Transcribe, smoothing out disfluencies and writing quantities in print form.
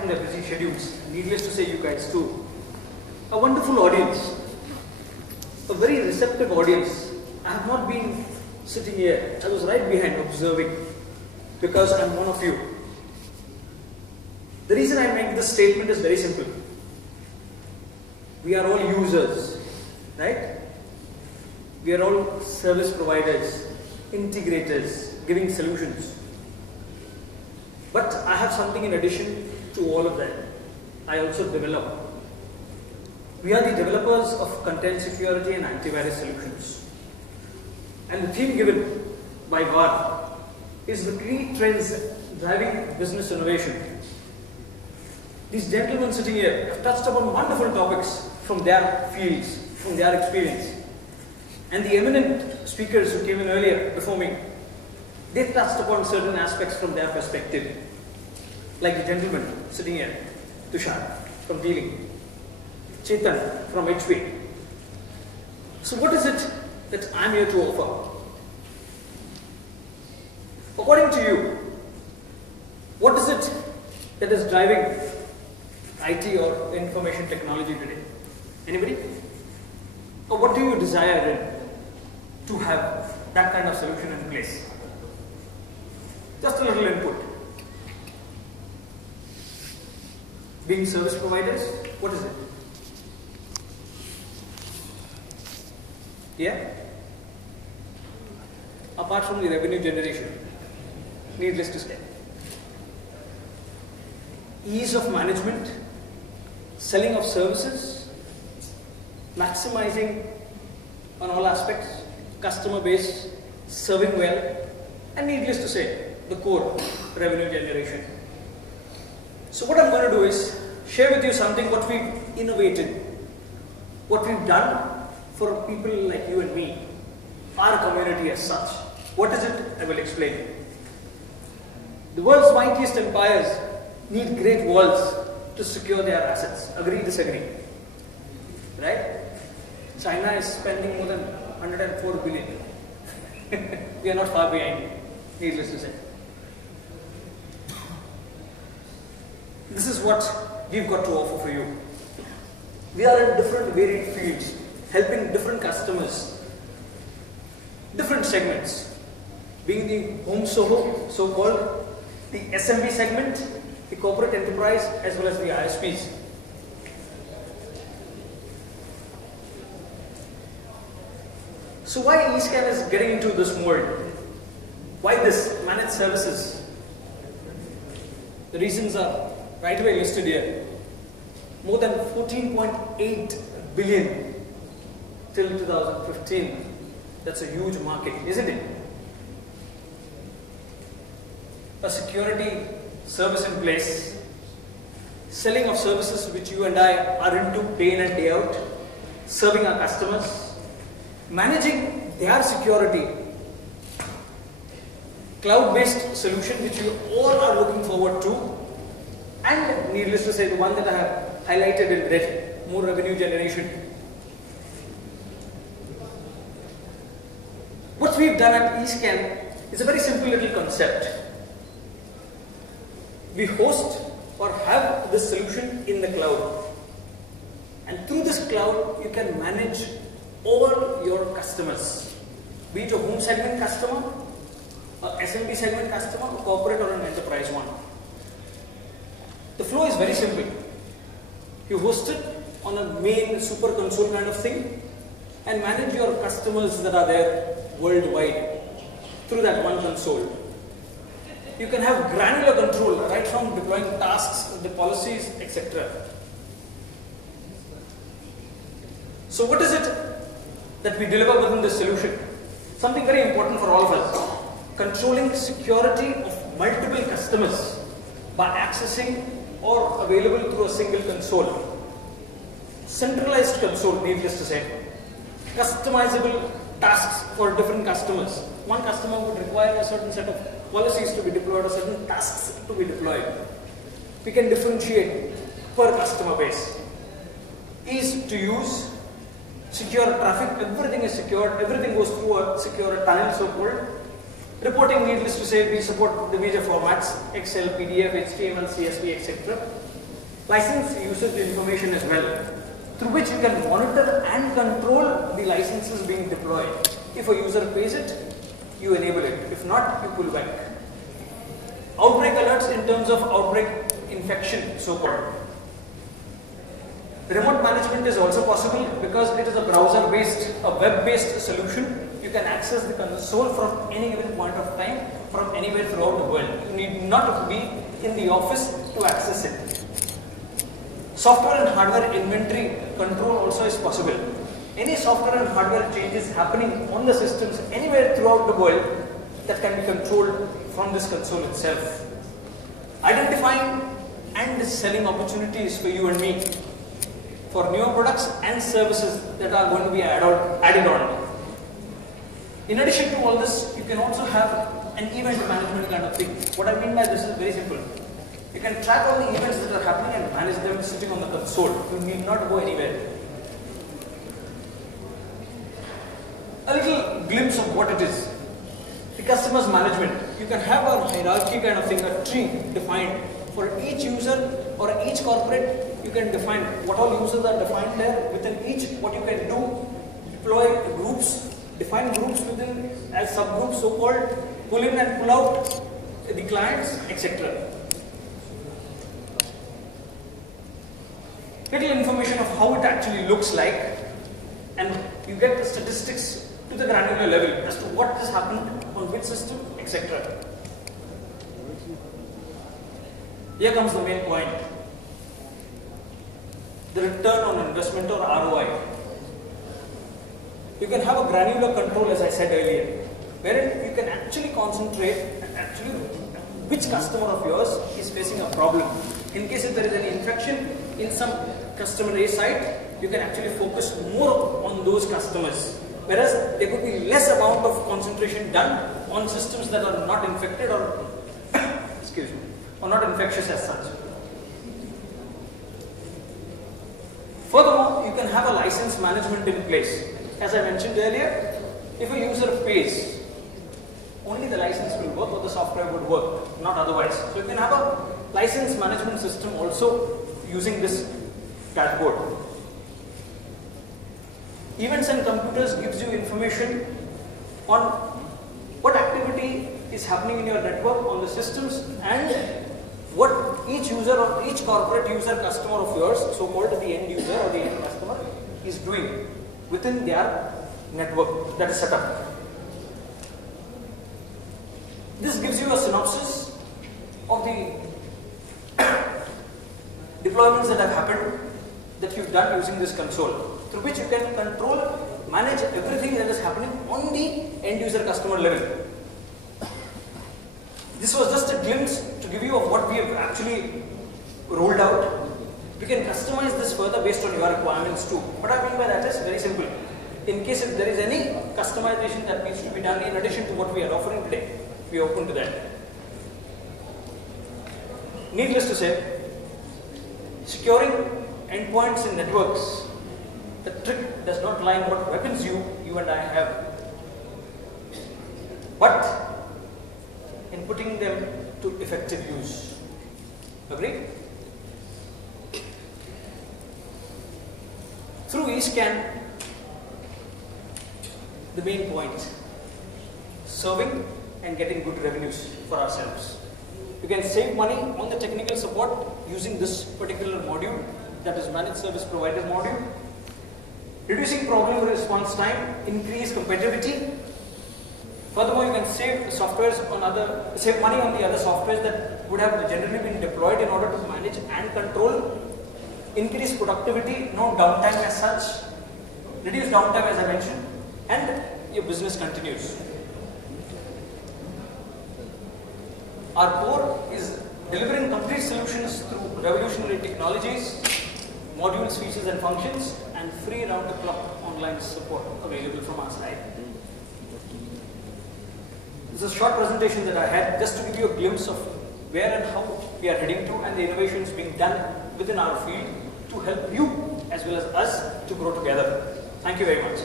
from their busy schedules. Needless to say, you guys too. A wonderful audience. A very receptive audience. I have not been sitting here. I was right behind observing because I'm one of you. The reason I make this statement is very simple. We are all users, right? We are all service providers, integrators, giving solutions. But I have something in addition to all of that. I also develop. We are the developers of content security and antivirus solutions. And the theme given by VAR is the key trends driving business innovation. These gentlemen sitting here have touched upon wonderful topics from their fields, from their experience. And the eminent speakers who came in earlier before me, they touched upon certain aspects from their perspective. Like the gentleman sitting here, Tushar from Dealing, Chetan from HP. So what is it that I'm here to offer? According to you, what is it that is driving IT or information technology today? Anybody? Or what do you desire to have that kind of solution in place? Just a little input. Being service providers, what is it? Yeah? Apart from the revenue generation, needless to say. Ease of management, selling of services, maximizing on all aspects, customer base, serving well, and needless to say, the core, revenue generation. So what I'm going to do is share with you something what we've innovated, what we've done for people like you and me, our community as such. What is it? I will explain. The world's mightiest empires need great walls to secure their assets. Agree, disagree? Right? China is spending more than 104 billion. We are not far behind, needless to say. This is what we've got to offer for you. We are in different varied fields, helping different customers, different segments, being the home so-called, the SMB segment, the corporate enterprise, as well as the ISPs. So why eScan is getting into this mold? Why this managed services? The reasons are right away listed here. More than 14.8 billion till 2015. That's a huge market, isn't it? A security service in place, selling of services which you and I are into day in and day out, serving our customers, managing their security, cloud-based solution which you all are looking forward to, and needless to say, the one that I have highlighted in red, more revenue generation. What we've done at eScan is a very simple little concept. We host or have this solution in the cloud, and through this cloud you can manage all your customers, be it a home segment customer, a SMB segment customer, a corporate or an enterprise one. The flow is very simple. You host it on a main super console kind of thing and manage your customers that are there worldwide through that one console. You can have granular control right from deploying tasks, the policies, etc. So what is it that we deliver within this solution? Something very important for all of us. Controlling security of multiple customers by accessing or available through a single console. Centralized console, needless to say. Customizable tasks for different customers. One customer would require a certain set of policies to be deployed or certain tasks to be deployed. We can differentiate per customer base. Ease to use, secure traffic, everything is secured, everything goes through a secure tunnel so-called. Reporting, needless to say, we support the major formats: Excel, PDF, HTML, CSV, etc. License usage information as well, through which you can monitor and control the licenses being deployed. If a user pays it, you enable it. If not, you pull back. Outbreak alerts in terms of outbreak infection, so-called. Remote management is also possible because it is a browser-based, a web-based solution. You can access the console from any given point of time, from anywhere throughout the world. You need not be in the office to access it. Software and hardware inventory control also is possible. Any software and hardware changes happening on the systems anywhere throughout the world, that can be controlled from this console itself. Identifying and selling opportunities for you and me for newer products and services that are going to be added on. In addition to all this, you can also have an event management kind of thing. What I mean by this is very simple. You can track all the events that are happening and manage them sitting on the console. You need not go anywhere. A little glimpse of what it is. The customer's management. You can have a hierarchy kind of thing, a tree defined. For each user or each corporate, you can define what all users are defined there. Within each, what you can do, deploy groups, define groups within as subgroups, so-called, pull in and pull out the clients, etc. Little information of how it actually looks like, and you get the statistics to the granular level as to what has happened on which system, etc. Here comes the main point. The return on investment, or ROI. You can have a granular control, as I said earlier, wherein you can actually concentrate and actually which customer of yours is facing a problem. In case if there is any infection in some customer A site, you can actually focus more on those customers. Whereas there could be less amount of concentration done on systems that are not infected or excuse me, or not infectious as such. Furthermore, you can have a license management in place. As I mentioned earlier, if a user pays, only the license will work or the software would work, not otherwise. So you can have a license management system also using this dashboard. Events and computers gives you information on what activity is happening in your network on the systems and what each user or each corporate user customer of yours, so-called the end user or the end customer, is doing within their network that is set up. This gives you a synopsis of the deployments that have happened that you've done using this console, through which you can control, manage everything that is happening on the end user customer level. This was just a glimpse to give you of what we have actually rolled out. You can customize this further based on your requirements too. What I mean by that is very simple. In case if there is any customization that needs to be done in addition to what we are offering today, we are open to that. Needless to say, securing endpoints in networks, the trick does not lie in what weapons you and I have, but in putting them to effective use. Agree? Through eScan, the main point, serving and getting good revenues for ourselves. You can save money on the technical support using this particular module, that is Managed Service Provider module. Reducing problem response time, increase competitivity. Furthermore, you can save money on the other softwares that would have generally been deployed in order to manage and control. Increase productivity, no downtime as such. Reduce downtime as I mentioned, and your business continues. Our core is delivering complete solutions through revolutionary technologies, modules, features and functions, and free round-the-clock online support available from our side. This is a short presentation that I had just to give you a glimpse of where and how we are heading to and the innovations being done within our field to help you as well as us to grow together. Thank you very much.